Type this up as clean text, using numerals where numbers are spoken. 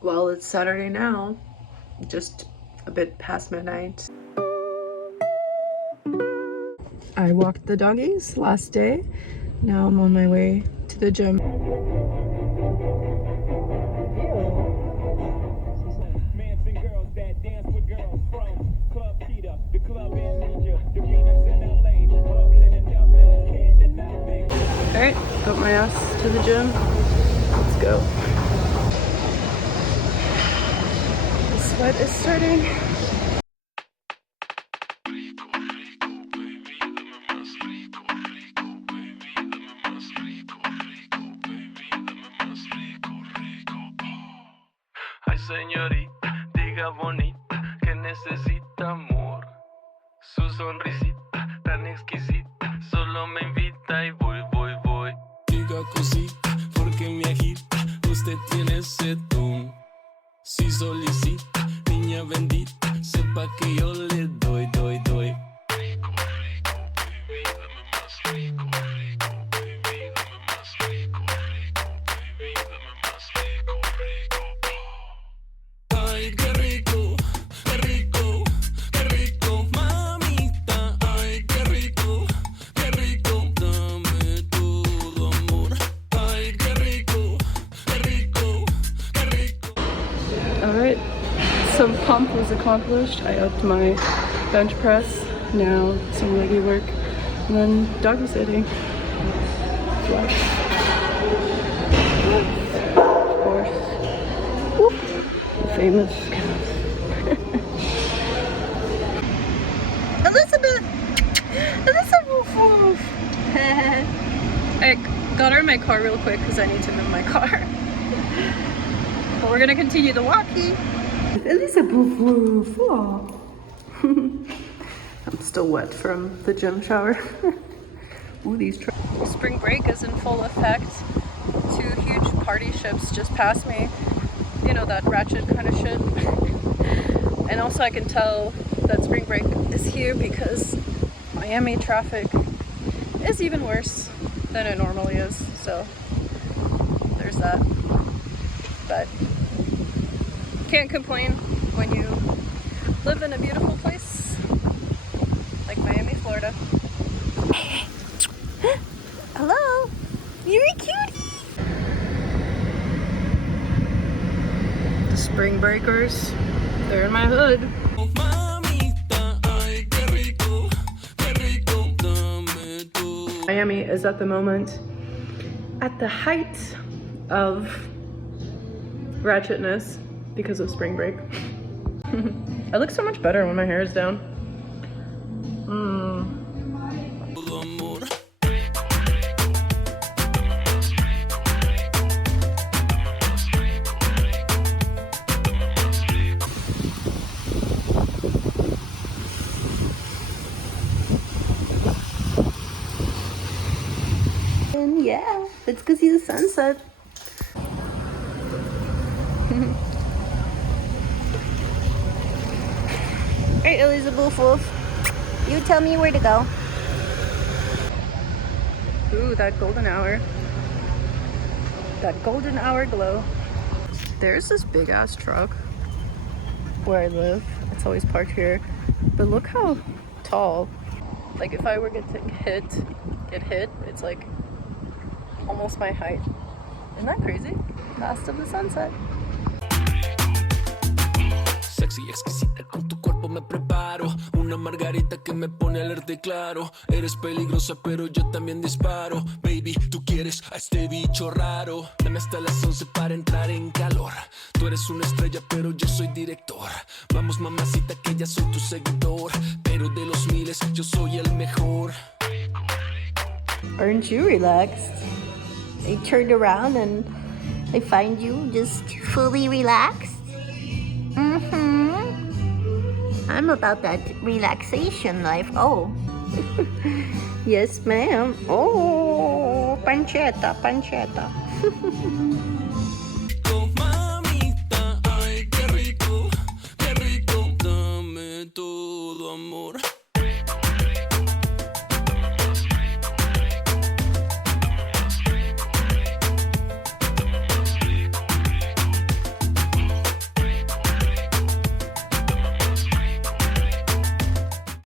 Well, it's Saturday now, just a bit past midnight. I walked the doggies last day. Now I'm on my way to the gym. Alright, got my ass to the gym. Let's go. The sweat is starting. Ay, señorita, diga bonita que necesita amor. Su sonrisita tan exquisita solo me invita y voy. Diga cosita porque me agita. Usted tiene ese don. Si solicita, niña bendita, sepa que yo le doy. Rico, baby, dame más rico, baby, dame más rico, baby, dame más rico. Ay, qué rico, mamita. Ay, qué rico, dame todo amor. Ay, qué rico. Alright, some pump was accomplished. I upped my bench press. Now some leggy work. And then doggy sitting. Flex. Of course. Whoop. Famous. Elizabeth! Woof. I got her in my car real quick because I need to move my car. But we're gonna continue the walkie. Elizabeth woof. I'm still wet from the gym shower. Ooh, these spring break is in full effect. 2 huge party ships just passed me. You know, that Ratchet kind of shit. And also I can tell that spring break is here because Miami traffic is even worse than it normally is. So there's that. But can't complain when you live in a beautiful place like Miami, Florida. Hello, you're a cutie. The spring breakers, they're in my hood. Miami is at the moment at the height of ratchetness because of spring break. I look so much better when my hair is down. And yeah, let's go see the sunset. Alright, Elizabeth Wolf, you tell me where to go. Ooh, that golden hour. That golden hour glow. There's this big ass truck where I live. It's always parked here. But look how tall. Like if I were to get hit, it's like almost my height. Isn't that crazy? Last of the sunset. Sexy, exquisita, con tu cuerpo me preparo. Una margarita que me pone alerta y claro. Eres peligrosa, pero yo también disparo. Baby, tú quieres a este bicho raro. Dame hasta las 11 para entrar en calor. Tú eres una estrella, pero yo soy director. Vamos, mamacita, que ya soy tu seguidor. Pero de los miles, yo soy el mejor. Aren't you relaxed? I turned around and I find you just fully relaxed. I'm about that relaxation life. Oh. Yes, ma'am. Oh, pancetta.